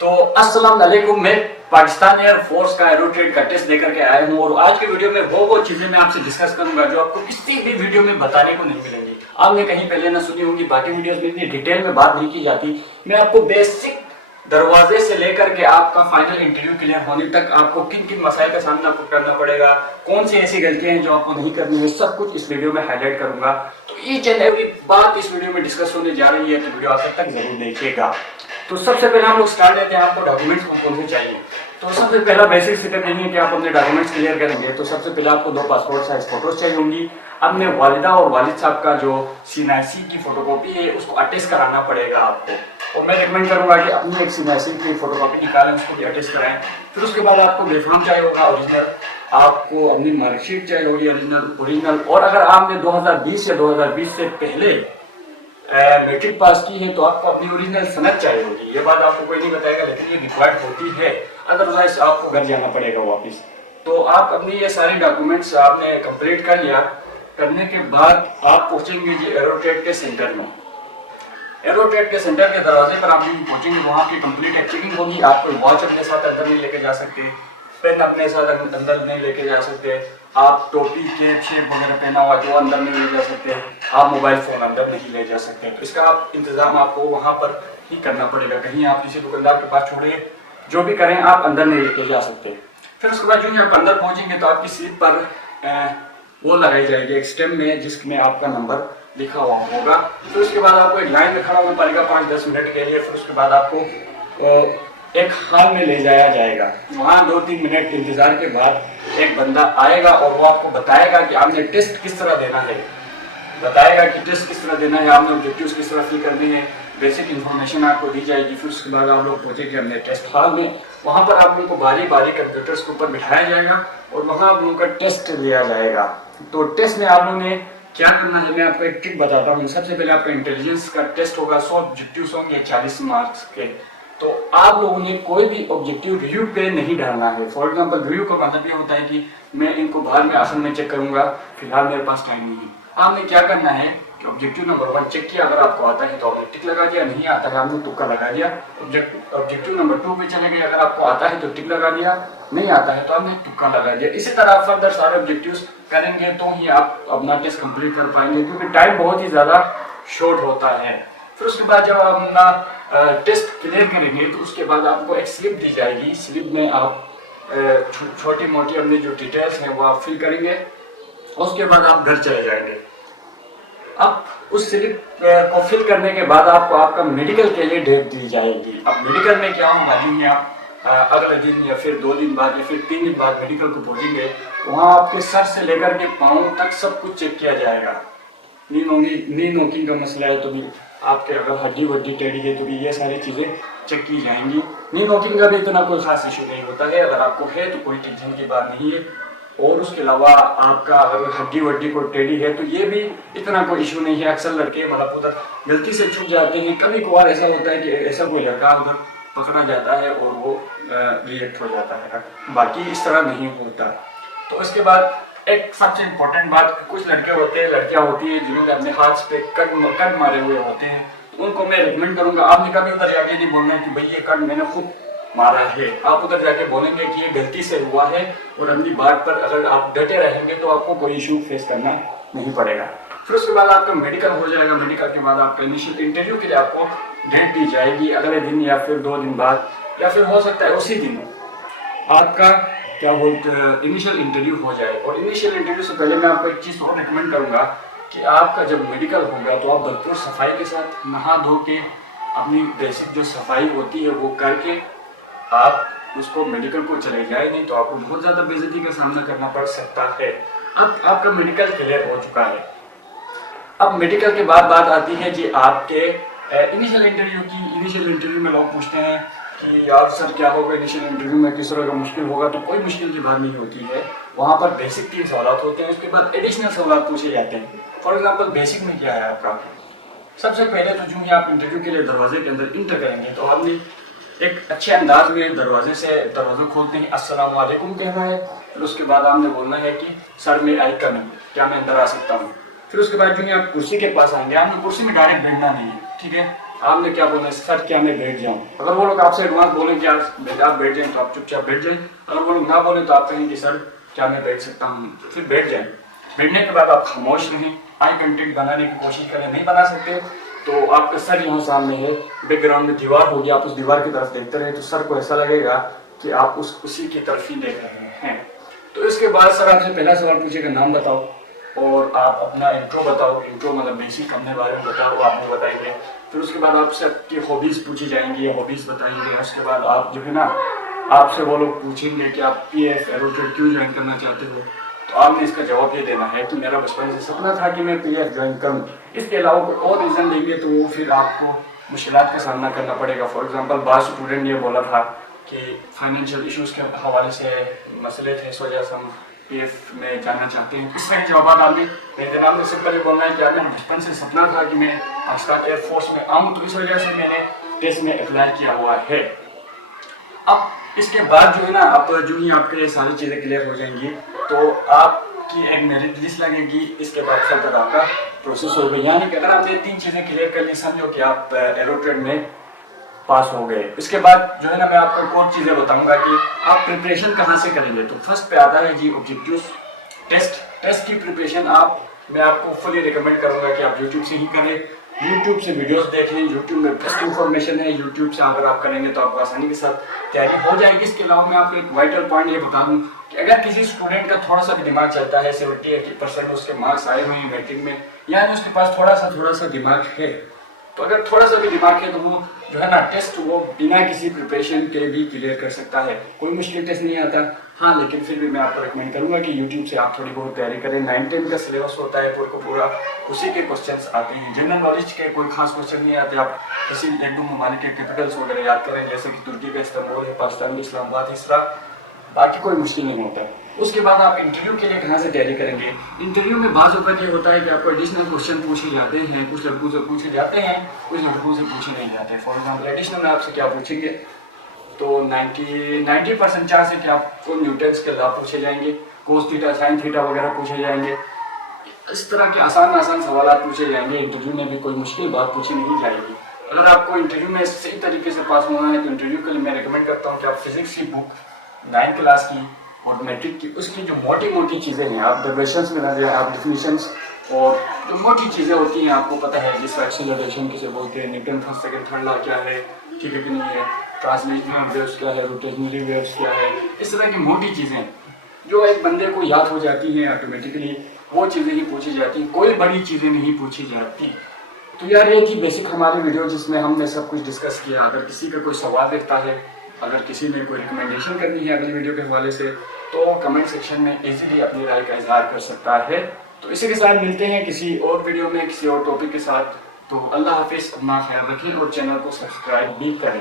तो अस्सलाम वालेकुम, मैं पाकिस्तान एयरफोर्स का एरोट्रेड का टेस्ट लेकर के आया हूँ और आज के वीडियो में वो चीजें मैं आपसे डिस्कस करूंगा जो आपको किसी भी वीडियो में बताने को नहीं मिलेंगी। आपने कहीं पहले ना सुनी होंगी, बाकी वीडियोस में इतनी डिटेल में बात नहीं की जाती। मैं आपको बेसिक दरवाजे से लेकर के आपका फाइनल इंटरव्यू क्लियर होने तक आपको किन किन मसाइल का सामना करना पड़ेगा, कौन सी ऐसी गलतियां हैं जो आपको नहीं करनी है, सब कुछ इस वीडियो में हाईलाइट करूंगा। तो ईच एंड एवरी बात इस वीडियो में डिस्कस होने जा रही है, तो वीडियो आखिर तक जरूर देखिएगा। तो सबसे पहले हम लोग स्टार्ट लेते हैं, आपको डॉक्यूमेंट्स कौन से चाहिए। तो सबसे पहला बेसिक सेटअप यही है कि आप अपने डॉक्यूमेंट्स क्लियर करेंगे। तो सबसे पहले आपको 2 पासपोर्ट साइज फोटोज चाहिए होंगी। अपने वालिदा और वालिद साहब का जो C9C की फोटोकॉपी है उसको अटैच कराना पड़ेगा आपको, और मैं रिकमेंड करूंगा कि अपनी एक C9C की फोटोकॉपी निकालें, उसको भी अटैच कराएं। फिर उसके बाद आपको बेफाम चाहिए होगा ओरिजिनल, आपको अपनी मार्कशीट चाहिए होगी ओरिजिनल, और अगर आपने 2020 या 2020 से पहले मैट्रिक पास की है तो आपको अपनी ओरिजिनल सनद चाहिए होगी। ये बात आपको कोई नहीं बताएगा, लेकिन ये रिक्वायर्ड होती है, अदरवाइज आपको घर जाना पड़ेगा वापस। तो आप अपनी ये सारे डॉक्यूमेंट्स आपने कंप्लीट कर लिया। करने के बाद आप पहुंचेंगे जी एरोट्रेड के सेंटर में। एरोट्रेड के सेंटर के दरवाजे पर आप पहुंचेंगे, वहाँ की कंप्लीट चेकिंग होगी। आप कोई वॉच अपने साथ अंदर नहीं लेके जा सकते, पेन अपने साथ अंदर नहीं लेके जा सकते, आप टोपी कैप शेप वगैरह पहना हुआ जो अंदर नहीं ले जा सकते, आप मोबाइल फोन अंदर नहीं ले जा सकते। तो इसका आप इंतजाम आपको वहाँ पर ही करना पड़ेगा। कहीं आप किसी दुकानदार के पास छोड़े, जो भी करें आप अंदर नहीं लेके जा सकते। फिर उसके बाद जो आप अंदर पहुंचेंगे तो आपकी सीट पर वो लगाई जाएगी एक स्टेम में, जिसमें आपका नंबर लिखा हुआ होगा। फिर उसके बाद आपको एक लाइन में खड़ा होना पड़ेगा 5-10 मिनट के लिए। फिर उसके बाद आपको एक हॉल में ले जाया जाएगा। वहाँ 2-3 मिनट इंतजार के बाद एक बंदा आएगा और वो आपको बताएगा कि आपने टेस्ट किस तरह देना है, बताएगा कि टेस्ट किस तरह देना है, आपने ऑब्जेक्टिव्स किस तरह फिल करने हैं, बेसिक इन्फॉर्मेशन आपको दी जाएगी। फिर उसके बाद आप लोग पहुंचेंगे अपने टेस्ट हॉल में। वहाँ पर आप लोगों को बारी बारी कंप्यूटर्स के ऊपर बिठाया जाएगा और वहाँ आप लोगों का टेस्ट लिया जाएगा। तो टेस्ट में आप लोगों ने क्या करना है, मैं आपको एक ट्रिक बताता हूँ। सबसे पहले आपका इंटेलिजेंस का टेस्ट होगा, 100 ऑब्जेक्टिव्स होंगे 40 मार्क्स के। तो आप लोगों ने कोई भी ऑब्जेक्टिव रिव्यू पे नहीं डालना है। फॉर एग्जांपल रिव्यू का मतलब ये होता है कि मैं इनको बाद में आसन में चेक करूंगा, फिलहाल मेरे पास टाइम नहीं है। आपने क्या करना है कि ऑब्जेक्टिव नंबर 1 चेक किया, अगर आपको आता है तो आपने टिक लगा दिया, नहीं आता है आपने तुक्का लगा दिया। ऑब्जेक्टिव नंबर 2 पे चले गए, अगर आपको आता है तो टिक लगा दिया, नहीं आता है तो आपने तुक्का लगा दिया। इसी तरह आप फर्दर सारे ऑब्जेक्टिव्स करेंगे तो ही आप अपना टेस्ट कंप्लीट कर पाएंगे, क्योंकि टाइम बहुत ही ज्यादा शॉर्ट होता है। फिर उसके बाद जब आप अपना टेस्ट क्लियर करेंगे तो उसके बाद आपको एक स्लिप दी जाएगी। स्लिप में आप छोटी मोटी अपनी जो डिटेल्स हैं वो आप फिल करेंगे, उसके बाद आप घर चले जाएंगे। अब उस स्लिप को फिल करने के बाद आपको आपका मेडिकल के लिए डेट दी जाएगी। अब मेडिकल में क्या होगा जी, आप अगले दिन या फिर 2 दिन बाद या फिर 3 दिन बाद मेडिकल को पहुंचेंगे, वहाँ आपके सर से लेकर के पाँव तक सब कुछ चेक किया जाएगा। नी नोकिंग का मसला है तो भी आपके, अगर हड्डी वड्डी टेढ़ी है तो भी ये सारी चीज़ें चेक की जाएंगी। नी नोकिंग का भी इतना कोई खास इशू नहीं होता है, अगर आपको है तो कोई टेंशन की बात नहीं है। और उसके अलावा आपका अगर हड्डी वड्डी को टेढ़ी है तो ये भी इतना कोई इशू नहीं है। अक्सर लड़के मतलब उधर गलती से छूट जाते हैं, कभी कभार ऐसा होता है कि ऐसा कोई लड़का उधर पकड़ा जाता है और वो रिएक्ट हो जाता है, बाकी इस तरह नहीं होता। तो इसके बाद एक सबसे इम्पोर्टेंट बात, कुछ लड़के होते हैं, लड़कियां होती है जिन्होंने अपने हाथ पे कट मारे हुए होते हैं, उनको मैं रिकमेंड करूंगा आपने कभी उधर जाके नहीं बोलना है कि भाई ये कट मैंने खुद मारा है। आप उधर जाके बोलेंगे कि ये गलती से हुआ है, और अपनी बात पर अगर आप डटे रहेंगे तो आपको कोई इशू फेस करना नहीं पड़ेगा। फिर उसके बाद आपका मेडिकल हो जाएगा। मेडिकल के बाद आपका इनिशियल इंटरव्यू के लिए आपको डेट दी जाएगी, अगले दिन या फिर 2 दिन बाद, या फिर हो सकता है उसी दिन आपका क्या बोलते हैं इनिशियल इंटरव्यू हो जाए। और इनिशियल इंटरव्यू से पहले मैं आपको एक चीज़ और रिकमेंड करूंगा कि आपका जब मेडिकल होगा तो आप भरपूर सफाई के साथ नहा धो के अपनी बेसिक जो सफाई होती है वो करके आप उसको मेडिकल को चले जाए, नहीं तो आपको बहुत ज़्यादा बेइज्जती का सामना करना पड़ सकता है। अब आपका मेडिकल क्लियर हो चुका है। अब मेडिकल के बाद बात आती है जी आपके इनिशियल इंटरव्यू की। इनिशियल इंटरव्यू में लोग पूछते हैं कि यार सर क्या होगा इनिशियल इंटरव्यू में, किस तरह का मुश्किल होगा। तो कोई मुश्किल की बात नहीं होती है, वहाँ पर बेसिक 3 सवाल होते हैं, उसके बाद एडिशनल सवाल पूछे जाते हैं। फॉर एग्जाम्पल बेसिक में क्या है आपका, सबसे पहले तो जो आप इंटरव्यू के लिए दरवाजे के अंदर इंटर करेंगे तो आपने एक अच्छे अंदाज में दरवाजा खोलते ही अस्सलाम वालेकुम कहना है। फिर उसके बाद आपने बोलना है कि सर मैं आई कमिंग, क्या मैं अंदर आ सकता हूँ। फिर उसके बाद जो आप कुर्सी के पास आएंगे, आपने कुर्सी में डायरेक्ट बैठना नहीं है, ठीक है। आपने क्या बोला, सर क्या मैं बैठ जाऊं? अगर वो लोग आपसे एडवांस बोले कि आप बैठ जाएं तो आप चुपचाप बैठ जाएं। अगर वो लोग ना बोले तो आप कहेंगे सर क्या मैं बैठ सकता हूँ, फिर बैठ जाएं। बैठने के बाद आप खामोश रहें, आई कंटेंट बनाने की कोशिश करें। नहीं बना सकते तो आपका सर यहाँ सामने है, बैकग्राउंड में दीवार होगी, आप उस दीवार की तरफ देखते रहे तो सर को ऐसा लगेगा कि आप उसी की तरफ ही देख रहे हैं। तो इसके बाद सर आपसे पहला सवाल पूछेगा, नाम बताओ और आप अपना इंट्रो बताओ। इंट्रो मतलब बेसिक अपने बारे में बताओ, वो आपको बताएंगे। फिर उसके बाद आपसे आपकी हॉबीज पूछी जाएंगी, ये हॉबीज बताएंगे। उसके बाद आप जो है ना, आपसे वो लोग पूछेंगे कि आप पीएफ एरोटेड क्यों ज्वाइन करना चाहते हो, तो आपने इसका जवाब ये देना है कि मेरा बचपन से सपना था कि मैं पीएफ ज्वाइन करूं। इसके अलावा कोई और रीज़न देंगे तो वो फिर आपको मुश्किलात का सामना करना पड़ेगा। फॉर एग्जांपल बाद स्टूडेंट ने बोला था कि फाइनेंशियल इश्यूज़ के हवाले से मसले थे, इस वजह से हम पीएफ में जाना चाहते हैं। इस तरह के जवाब आपने नहीं देना। आपने सिंपल ये बोलना है कि आपने बचपन से सपना था कि मैं पाकिस्तान एयरफोर्स में आऊँ, तो इस वजह से मैंने टेस्ट में अप्लाई किया हुआ है। अब इसके बाद जो है ना, आप जो ही आपके ये सारी चीज़ें क्लियर हो जाएंगी तो आपकी एक मेरिट लिस्ट लगेगी। इसके बाद फिर आपका प्रोसेस होगा। यानी कि अगर आपने 3 चीज़ें क्लियर कर ली, समझो कि आप एरोट्रेड में पास हो गए। इसके बाद जो है ना, मैं आपको एक और चीज़ें बताऊंगा कि आप प्रिपरेशन कहाँ से करेंगे। तो फर्स्ट पे आता है जी ऑब्जेक्टिव टेस्ट। टेस्ट की प्रिपरेशन मैं आपको फुली रिकमेंड करूंगा कि आप यूट्यूब से ही करें। यूट्यूब से वीडियोस देखें, यूट्यूब में बेस्ट इंफॉर्मेशन है। यूट्यूब से अगर आप करेंगे तो आपको आसानी के साथ तैयारी हो जाएगी। इसके अलावा मैं आपको एक वाइटल पॉइंट ये बता दूं कि अगर किसी स्टूडेंट का थोड़ा सा भी दिमाग चलता है, 70-80% उसके मार्क्स आए हुए हैं मैट्रिक में, यानी उसके पास थोड़ा सा दिमाग है, तो अगर थोड़ा सा भी दिमाग है तो वो जो है ना टेस्ट वो बिना किसी प्रिपरेशन के भी क्लियर कर सकता है। कोई मुश्किल टेस्ट नहीं आता। हाँ, लेकिन फिर भी मैं आपको रिकमेंड करूंगा कि यूट्यूब से आप थोड़ी बहुत तैयारी करें। 9-10 का सिलेबस होता है पूरा, उसी के क्वेश्चंस आते हैं। जनरल नॉलेज के कोई खास क्वेश्चन नहीं आते। आप किसी 1-2 ममालिक के कैपिटल्स वगैरह याद करें, जैसे कि तुर्की का इस्तांबुल है, पाकिस्तान में इस्लामाबाद, तीसरा, बाकी कोई मुश्किल नहीं होता। उसके बाद आप इंटरव्यू के लिए कहाँ से तैयारी करेंगे। इंटरव्यू में बाज़ वक़्त ये होता है कि आपको एडिशनल क्वेश्चन पूछे जाते हैं। कुछ लड़कों से पूछे जाते हैं, कुछ लड़कों से पूछे नहीं जाते। फॉर एग्जाम्पल एडिशनल में आपसे क्या पूछेंगे, तो 90% चांस है कि आपको न्यूटन्स के लॉ पूछे जाएंगे, कोस थीटा साइन थीटा वगैरह पूछे जाएंगे। इस तरह के आसान सवाल पूछे जाएंगे। इंटरव्यू में भी कोई मुश्किल बात पूछी नहीं जाएगी। अगर आपको इंटरव्यू में सही तरीके से पास होना है तो इंटरव्यू के लिए मैं रिकमेंड करता हूँ कि आप फिजिक्स की बुक 9th क्लास की और मैट्रिक की, उसकी जो मोटी चीज़ें हैं आप डेरिवेशंस में ना जाए, आप डिफिनीशंस और जो मोटी चीज़ें होती हैं आपको पता है, जिस एक्सेलरेशन किसे बोलते हैं, Newton first second third law क्या है, ठीक है कि नहीं है, ट्रांसलेशनल वेव्स क्या है, रोटेशनरी वेव्स क्या है, इस तरह की मोटी चीज़ें जो एक बंदे को याद हो जाती हैं ऑटोमेटिकली, वो चीज़ें ही पूछी जाती हैं। कोई बड़ी चीज़ें नहीं पूछी जाती। तो यार ये थी बेसिक हमारी वीडियो जिसमें हमने सब कुछ डिस्कस किया। अगर किसी का कोई सवाल देखता है, अगर किसी ने कोई रिकमेंडेशन करनी है अगली वीडियो के हवाले से, तो कमेंट सेक्शन में इजीली अपनी राय का इजहार कर सकता है। तो इसी के साथ मिलते हैं किसी और वीडियो में किसी और टॉपिक के साथ। तो अल्लाह हाफिज़, अपना ख्याल रखें और चैनल को सब्सक्राइब भी करें।